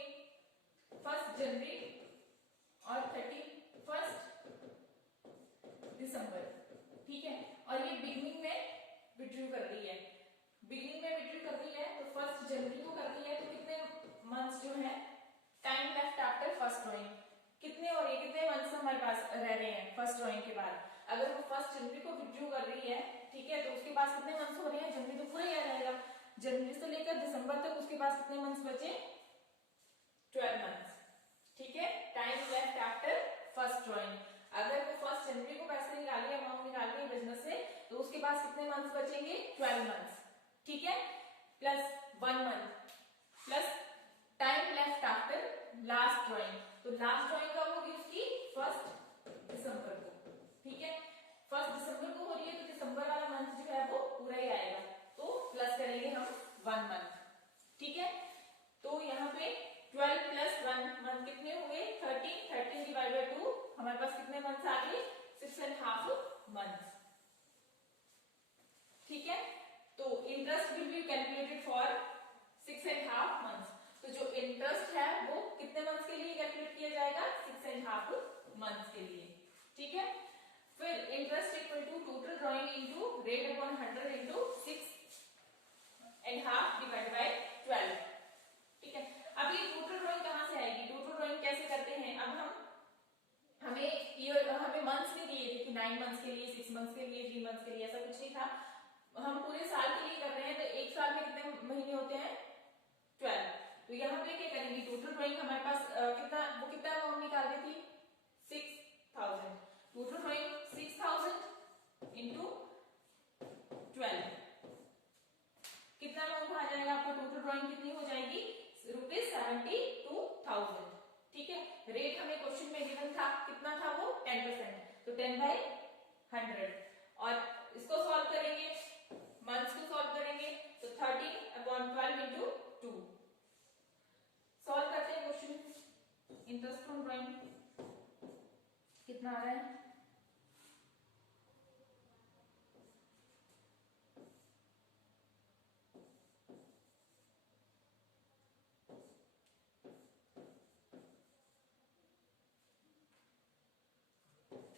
1 जनवरी और 31 दिसंबर, ठीक है। और ये बिगिनिंग में विड्रॉ कर रही है, तो 1 जनवरी को कर रही है, तो कितने मंथ्स जो है time left after first drawing, कितने, और ये कितने मंथ्स हमारे पास रह रहे हैं फर्स्ट ड्राइंग के बाद। अगर वो 1 जनवरी को विड्रॉ कर रही है, ठीक है, तो उसके पास कितने मंथ्स हो रहे हैं, जनवरी तो पूरा ही आ जाएगा, जनवरी से लेकर दिसंबर तक उसके पास कितने मंथ्स बचे, 12 मंथ्स, ठीक है। Time left after first drawing, अगर वो 1 जनवरी को पैसे निकाली, अमाउंट निकाल ली बिजनेस से, तो उसके पास कितने मंथ्स बचेंगे, 12 मंथ्स, ठीक है, plus 1 month plus time left after last drawing, interest है वो कितने मंथ्स के लिए कैलकुलेट किया जाएगा, 6.5 मंथ्स के लिए। ठीक है, फिर interest equal to total drawing into rate upon 100 into 6.5 divide by 12। ठीक है, अब ये टोटल ड्राइंग कहां से आएगी, टोटल ड्राइंग कैसे करते हैं, अब हमें मंथ्स नहीं दिए थे कि 9 मंथ्स के लिए, 6 मंथ्स के लिए, 3 मंथ्स के लिए, ऐसा कुछ नहीं था, हम पूरे साल के लिए कर रहे हैं, तो एक साल में कितने महीने होते हैं, 12। तो यहाँ पे क्या करेंगे, टोटल ड्राइंग हमारे पास कितना अमाउंट निकाल रही थी, 6000। टोटल ड्राइंग 6000 इंटू 12 कितना अमाउंट आ जाएगा आपका, टोटल ड्राइंग कितनी हो जाएगी, ₹72,000। ठीक है, रेट हमें क्वेश्चन में गिवन था, कितना था वो, 10%, तो 10/100। और इसको सॉल्व करेंगे, मंथ्स को सॉल्व करेंगे, तो 30/12 इंटू 2। सॉल्व करते हैं क्वेश्चन। इंटरेस्ट ऑन ड्राइंग कितना आ रहा है,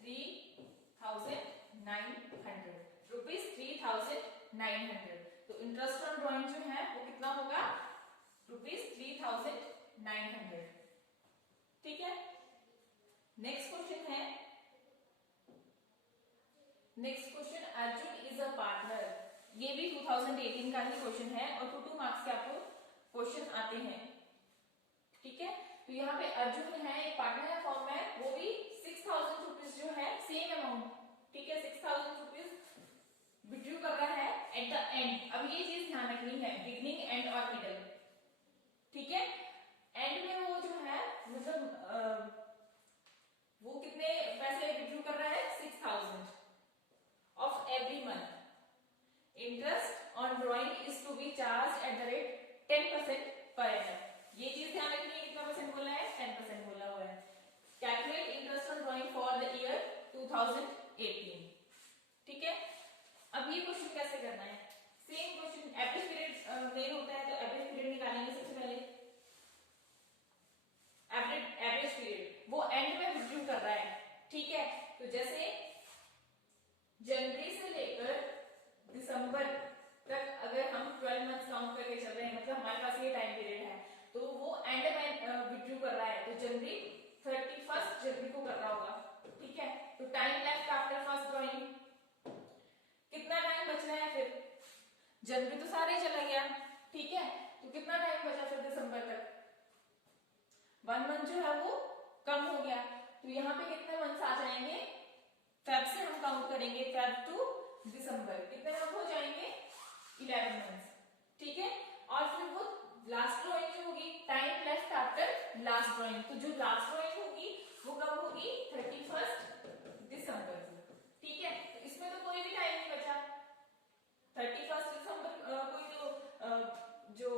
₹3,900। तो इंटरेस्ट ऑन ड्राइंग जो है वो कितना होगा, ₹3,900। ठीक है, नेक्स्ट क्वेश्चन है, next question, Arjun is a partner. ये भी 2018 का ही क्वेश्चन है और 2 मार्क्स के आपको क्वेश्चन आते हैं। ठीक है, तो यहाँ पे अर्जुन है एक पार्टनर है फॉर्म में, वो भी 6000 रुपीज जो है सेम अमाउंट, ठीक है, 6000 रुपीज विड्रू कर रहा है एट द एंड। अब ये चीज ध्यान रखनी है, बिगिनिंग, एंड और मिडल। ठीक है, एंड में वो जो है मतलब वो कितने पैसे विड्रू कर रहा है, 6000 of every month. Interest on drawing is to be charge at the rate 10% per annum. ये चीज ध्यान रखनी है, कितना परसेंट बोला है, 10% बोला हुआ है। Calculate interest on drawing for the year 2018। ठीक है, अब ये क्वेश्चन कैसे करना है, same question, average period main होता है, तो एवरेज पीरियड निकालेंगे सबसे पहले। एवरेज पीरियड वो एंड में विड्रू कर रहा है। ठीक है, तो जैसे जनवरी से लेकर दिसंबर तक अगर हम 12 मंथ्स काउंट करके चल रहे हैं, मतलब हमारे पास ये टाइम पीरियड है, तो वो एंड में विड्रू कर रहा है, तो जनवरी 31 जनवरी को कर रहा होगा। ठीक है, तो time left after first drawing, कितना टाइम बच रहा है, फिर जनवरी तो सारे ही चला गया। ठीक है, तो कितना टाइम बचा फिर दिसंबर तक, 1 मंथ जो है वो कम हो गया, तो यहाँ पे कितने मंथ्स आ जाएंगे, फेब से हम काउंट करेंगे, फेब टू दिसंबर कितने मंथ हो जाएंगे, 11 मंथ्स। ठीक है, और फिर वो लास्ट ड्राइंग जो होगी, time left after last drawing, तो जो लास्ट ड्राइंग होगी वो कब होगी, 31 दिसंबर। ठीक है, तो इसमें तो कोई भी टाइम नहीं बचा, 31 दिसंबर कोई जो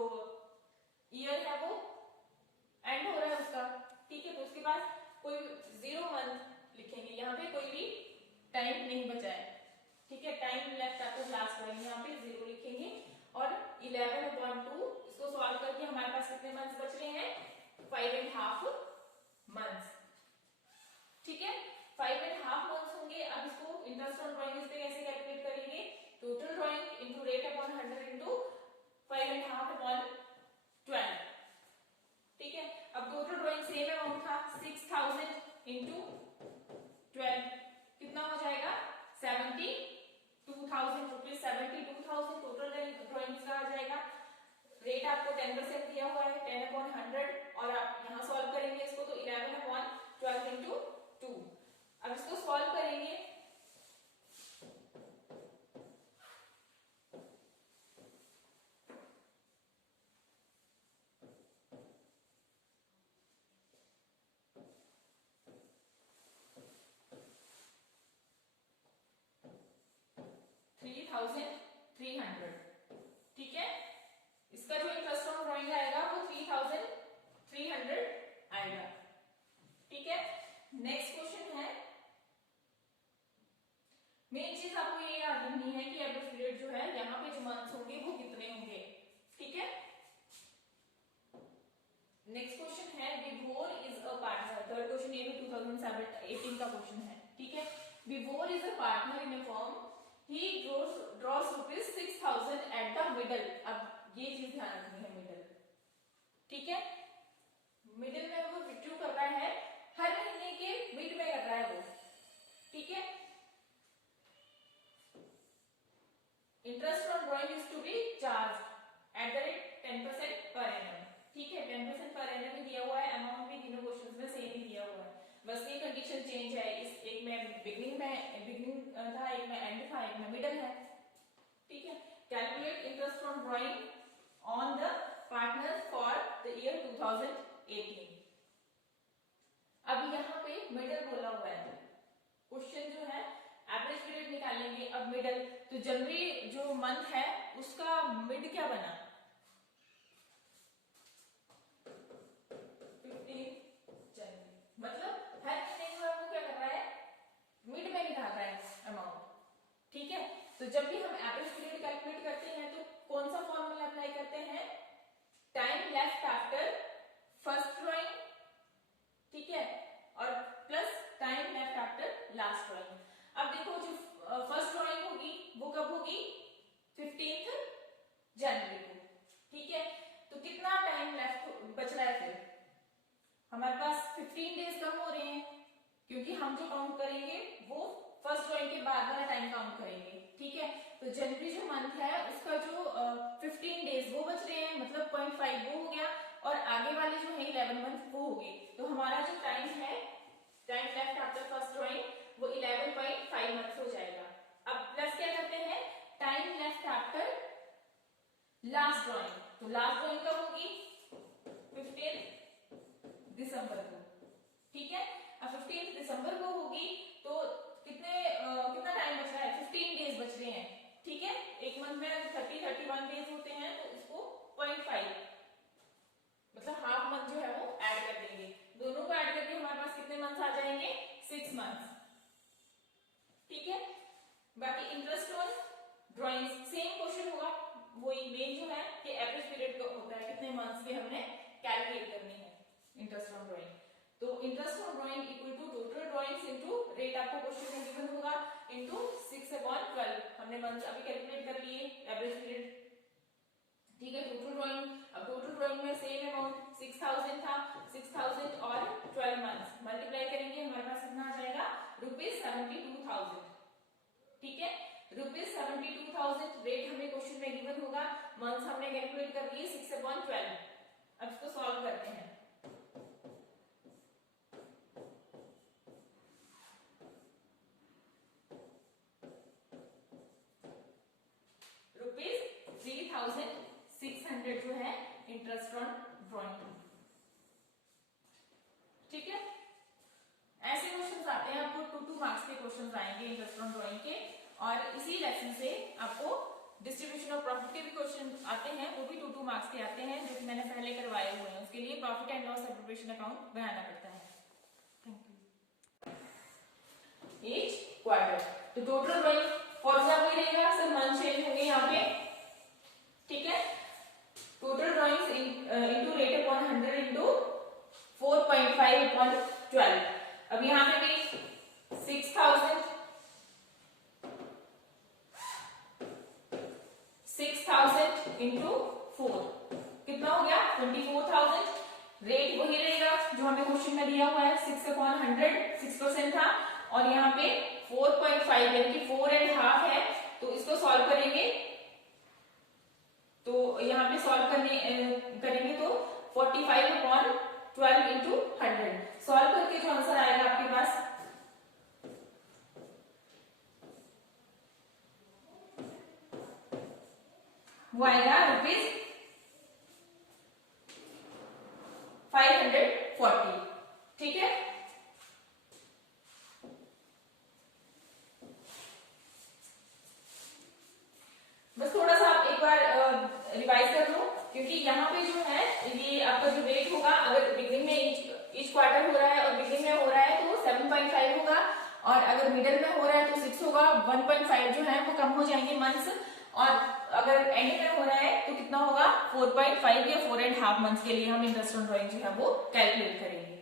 ईयर है वो एंड हो रहा है उसका। ठीक है, तो उसके बाद कोई 0 मंथ लिखेंगे, यहाँ पे कोई भी टाइम नहीं बचा है। ठीक है, time left after last drawing, यहाँ पे 0 लिखेंगे, और 11/2 इसको सॉल्व करके हमारे पास कितने मंथ्स बच रहे हैं, 5.5 मंथ्स। ठीक है, 5.5 मंथ्स होंगे। अब इसको इंटरेस्ट ऑन ड्राइंग पे कैसे कैलकुलेट करेंगे, total drawing into rate upon 100 into 5.5 upon 12। ठीक है, अब टोटल ड्राइंग सेम अमाउंट था, 6000 इंटू 12 कितना हो जाएगा, 72,000 रुपीज। 72,000 टोटल ड्राइंग्स का आ जाएगा। रेट आपको 10% दिया हुआ है, 10/100, और आप यहाँ सॉल्व करेंगे इसको, तो 11/12 इंटू 2। अब इसको सॉल्व करेंगे, $3,300। ठीक है, इसका जो इंटरेस्ट ऑन ड्राइंग आएगा वो 3,300 आएगा। ठीक है, नेक्स्ट क्वेश्चन है, मेन चीज आपको ये याद रखनी है कि एवरेज पीरियड जो है, यहाँ पे जो मंथ्स होंगे वो कितने होंगे। ठीक है, नेक्स्ट क्वेश्चन है Vibhor is a partner. Third question ये भी 2018 का क्वेश्चन है, ठीक है। Vibhor is a partner in a firm, he draws rupees 6000 at the middle. अब ये चीज ध्यान रखनी है, मिडल, ठीक है। मिडिल में वो विड्रू कर रहा है, हर महीने के मिड में कर रहा है वो, ठीक है। Interest on drawing is to be charge at the rate 10% per annum, ठीक है। 10% पर एनम भी दिया हुआ है, अमाउंट भी तीनों क्वेश्चंस में सेम ही दिया हुआ है, बस ये कंडीशन चेंज है। इस एक में बिगनिंग था, एक में एंड था, एक में मिडल है, ठीक है। Calculate interest on drawing on the partner for the year 2018। अब यहाँ पे मिडल बोला हुआ है, क्वेश्चन जो है एवरेज पीरियड निकालेंगे। अब मिडल, तो जनवरी जो मंथ है उसका मिड क्या बना, 15 जनवरी, मतलब हर महीने जो है वो क्या कर रहा है, मिड में निकाल रहा है अमाउंट, ठीक है। तो जब भी हम एवरेज पीरियड कैलकुलेट करते हैं तो कौन सा फॉर्मूला अप्लाई करते हैं, time left after first drawing, ठीक है, और plus time left after last drawing. अब देखो जो फर्स्ट ड्रॉइंग होगी वो कब होगी, 15 जनवरी को, ठीक है। तो कितना टाइम लेफ्ट बच रहा है, फिर हमारे पास 15 डेज कम हो रहे हैं, क्योंकि हम जो काउंट करेंगे वो फर्स्ट ड्रॉइंग के बाद वाला टाइम काउंट करेंगे, ठीक है। तो जनवरी जो मंथ है उसका जो 15 डेज वो बच रहे हैं, मतलब 0.5 वो हो गया, और आगे वाले जो है 11 मंथ वो हो गए। तो हमारा जो टाइम है, time left after first drawing, वो 11.5 मंथ हो जाएगा। अब प्लस क्या करते हैं, time left after last drawing, तो लास्ट ड्रॉइंग कब होगी, 15 दिसंबर को, ठीक है। अब 15 दिसंबर को होगी तो कितना टाइम बच रहा है, 15 डेज बच रहे हैं, ठीक है। एक मंथ में 31 डेज होते हैं, तो इसको 0.5 मतलब हाफ मंथ जो है वो ऐड कर देंगे, दोनों को ऐड करके हमारे पास कितने मंथ्स आ जाएंगे, 6 मंथ्स, ठीक है। बाकी interest on drawing same question होगा, वही मेन जो है कि एवरेज पीरियड का होता है, कितने मंथ्स के हमने कैलकुलेट करनी है इंटरेस्ट ऑन ड्राइंग। तो interest on drawing equal to total drawings into rate, आपको क्वेश्चन में गिवन होगा, इनटू 6/12। हमने मंथ्स अभी कैलकुलेट कर लिए, एवरेज पीरियड, ठीक है। टोटल ड्राइंग, अब टोटल ड्राइंग में सेम अमाउंट 6000 था, 6000 और 12 मंथ्स मल्टीप्लाई करेंगे, हमारे पास कितना आ जाएगा, ₹72,000, ठीक है। ₹72,000 रेट हमें क्वेश्चन में गिवन होगा, मंथ्स हमने कैलकुलेट कर लिए 6/12। अब इसको सॉल्व करते हैं। ₹3,600 जो है इंटरेस्ट ऑन ड्राइंग, ठीक है। ऐसे क्वेश्चंस आते हैं आपको 2 मार्क्स के क्वेश्चंस आएंगे इंटरेस्ट ऑन ड्राइंग के, और इसी लेसन से आपको डिस्ट्रीब्यूशन ऑफ प्रॉफिट के भी क्वेश्चन आते हैं, वो भी 2 मार्क्स के आते हैं, जो कि मैंने पहले करवाए हुए हैं। उसके लिए profit and loss preparation account बनाना पड़ता है। Thank you. ईच क्वार्टर, तो टोटल ड्राइंग फॉर्मूला वही रहेगा, सर मंथ चेंज होंगे यहाँ पे, ठीक है। Total drawings into rate upon 100 into 4.5/12। अब यहाँ पे भी 6000 इंटू 4 कितना हो गया, 24,000। रेट वही रहेगा जो हमें क्वेश्चन में दिया हुआ है, 6/100, 6% था, और यहाँ पे 4.5 यानी कि 4.5 है, तो इसको सॉल्व करेंगे, तो यहाँ पे सॉल्व करेंगे तो 45/12 इंटू 100 सॉल्व करके जो आंसर आएगा आपके पास, वो आएगा ₹540, ठीक है। बस थोड़ा सा आप एक बार रिवाइज कर लो, क्योंकि यहाँ पे जो है ये आपका जो रेट होगा, अगर बिगनिंग में ईच क्वार्टर हो रहा है और बिगनिंग में हो रहा है तो 7.5 होगा, और अगर मिडल में हो रहा है तो 6 होगा, 1.5 जो है वो कम हो जाएंगे मंथ्स, और अगर एंड में हो रहा है तो कितना होगा 4.5 या 4.5 मंथ्स के लिए हम इंटरेस्ट ऑन ड्रॉइंग जो है वो कैलकुलेट करेंगे।